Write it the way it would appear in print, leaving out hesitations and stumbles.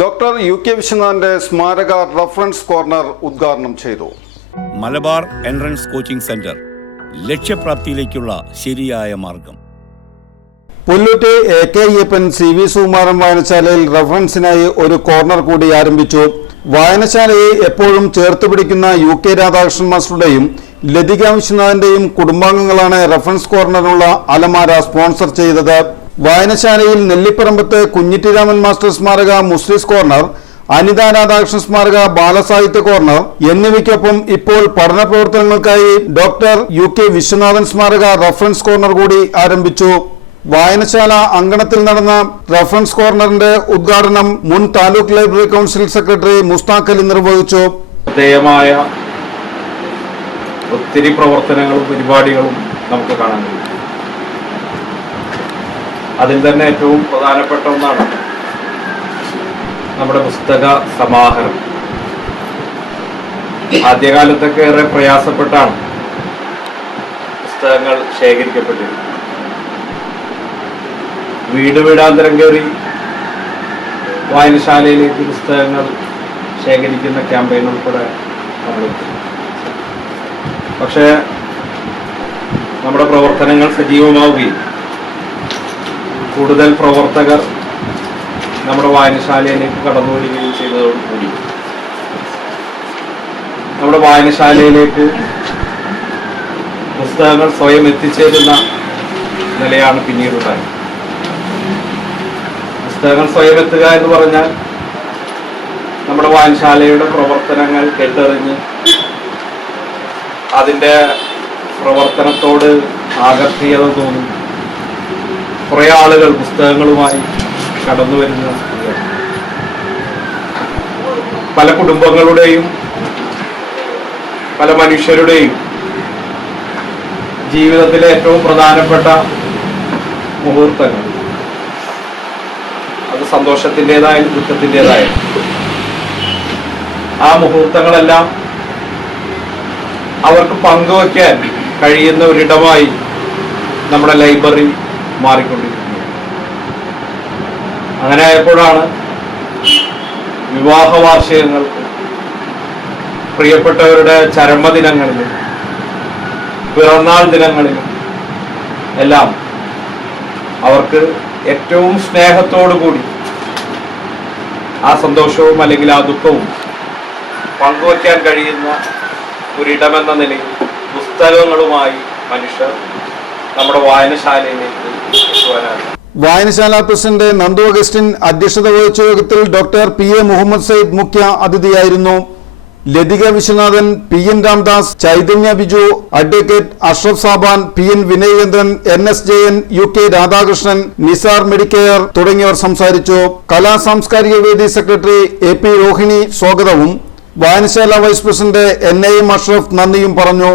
Doctor UK വിശ്വനാഥന്റെ സ്മാരക reference corner ഉദ്ഘാടനം ചെയ്തു. മലബാർ എൻട്രൻസ് കോച്ചിംഗ് സെന്റർ, ലക്ഷ്യപ്രാപ്തിയിലേക്കുള്ള ശരിയായ മാർഗം. പുല്ലൂറ്റ് AK അയ്യപ്പൻ CV സുകുമാരൻ വായനശാലയിൽ റഫറൻസിനായി ഒരു കോർണർ കൂടി ആരംഭിച്ചു. വായനശാലയെ എപ്പോഴും ചേർത്ത് പിടിക്കുന്ന UK രാധാകൃഷ്ണൻ മാസ്റ്ററുടെയും ലതിക വിശ്വനാഥന്റെയും കുടുംബാംഗങ്ങളാണ് റഫറൻസ് കോർണറിനുള്ള അലമാര സ്പോൺസർ ചെയ്തത്. വായനശാലയിൽ നെല്ലിപ്പറമ്പത്ത് കുഞ്ഞിറ്റിരാമൻ മാസ്റ്റർ സ്മാരക മുസ്ലിസ് കോർണർ, അനിത രാധാകൃഷ്ണൻ സ്മാരക ബാലസാഹിത്യ കോർണർ എന്നിവയ്ക്കൊപ്പം ഇപ്പോൾ പഠന പ്രവർത്തനങ്ങൾക്കായി ഡോക്ടർ UK വിശ്വനാഥൻ സ്മാരക റഫറൻസ് കോർണർ കൂടി ആരംഭിച്ചു. വായനശാല അങ്കണത്തിൽ നടന്ന റഫറൻസ് കോർണറിന്റെ ഉദ്ഘാടനം മുൻ taluk library council secretary Mushtaq Ali നിർവഹിച്ചു. ഒത്തിരി പ്രവർത്തനങ്ങളും പരിപാടികളും നമുക്ക് കാണാൻ കഴിയും. അതിൽ തന്നെ ഏറ്റവും പ്രധാനപ്പെട്ട ഒന്നാണ് നമ്മുടെ പുസ്തക സമാഹരണം. ആദ്യകാലത്തൊക്കെ ഏറെ പ്രയാസപ്പെട്ടാണ് പുസ്തകങ്ങൾ ശേഖരിക്കപ്പെട്ടിരുന്നത്. വീടാന്തരം കയറി വായനശാലയിലേക്ക് പുസ്തകങ്ങൾ ശേഖരിക്കുന്ന ക്യാമ്പയിൻ ഉൾപ്പെടെ നമ്മളെത്തി. പക്ഷേ നമ്മുടെ പ്രവർത്തനങ്ങൾ സജീവമാവുകയും കൂടുതൽ പ്രവർത്തകർ നമ്മുടെ വായനശാലയിലേക്ക് കടന്നു വരികയും ചെയ്തതോടുകൂടി നമ്മുടെ വായനശാലയിലേക്ക് പുസ്തകങ്ങൾ സ്വയം എത്തിച്ചേരുന്ന നിലയാണ് പിന്നീടുണ്ടായത്. പുസ്തകങ്ങൾ സ്വയം എത്തുക എന്ന് പറഞ്ഞാൽ നമ്മുടെ വായനശാലയുടെ പ്രവർത്തനങ്ങൾ കേട്ടറിഞ്ഞ് അതിൻ്റെ പ്രവർത്തനത്തോട് ആകർഷീയത തോന്നും കുറേ ആളുകൾ പുസ്തകങ്ങളുമായി കടന്നു വരുന്ന പല കുടുംബങ്ങളുടെയും പല മനുഷ്യരുടെയും ജീവിതത്തിലെ ഏറ്റവും പ്രധാനപ്പെട്ട മുഹൂർത്തങ്ങൾ, അത് സന്തോഷത്തിൻ്റെതായാലും ദുഃഖത്തിൻ്റെതായാലും, ആ മുഹൂർത്തങ്ങളെല്ലാം അവർക്ക് പങ്കുവയ്ക്കാൻ കഴിയുന്ന ഒരിടമായി നമ്മുടെ ലൈബ്രറി മാറിക്കൊണ്ടിരിക്കുന്നത്. അങ്ങനെ ആയപ്പോഴാണ് വിവാഹ വാർഷികങ്ങൾക്ക്, പ്രിയപ്പെട്ടവരുടെ ചരമദിനങ്ങളിലും പിറന്നാൾ ദിനങ്ങളിലും എല്ലാം അവർക്ക് ഏറ്റവും സ്നേഹത്തോടു കൂടി ആ സന്തോഷവും അല്ലെങ്കിൽ ആ ദുഃഖവും പങ്കുവയ്ക്കാൻ കഴിയുന്ന ഒരിടമെന്ന നിലയിൽ പുസ്തകങ്ങളുമായി മനുഷ്യർ നമ്മുടെ വായനശാലയിലേക്ക് എത്തുവാനാണ്. വായനശാല പ്രസിഡന്റ് നന്ദു അഗസ്റ്റിൻ അധ്യക്ഷത വഹിച്ച യോഗത്തിൽ ഡോക്ടർ PA മുഹമ്മദ് സയ്യിദ് മുഖ്യ അതിഥിയായിരുന്നു. Latika Viswanathan, PN Ramdas, Chaitanya Biju, advocate Ashraf Saban, PN Vinayendran, NS Jayan, UK Radhakrishnan, Nisar Medicare തുടങ്ങിയവർ സംസാരിച്ചു. കലാ സാംസ്കാരിക വേദി സെക്രട്ടറി AP രോഹിണി സ്വാഗതവും വായനശാല വൈസ് പ്രസിഡന്റ് NAM അഷ്റഫ് നന്ദിയും പറഞ്ഞു.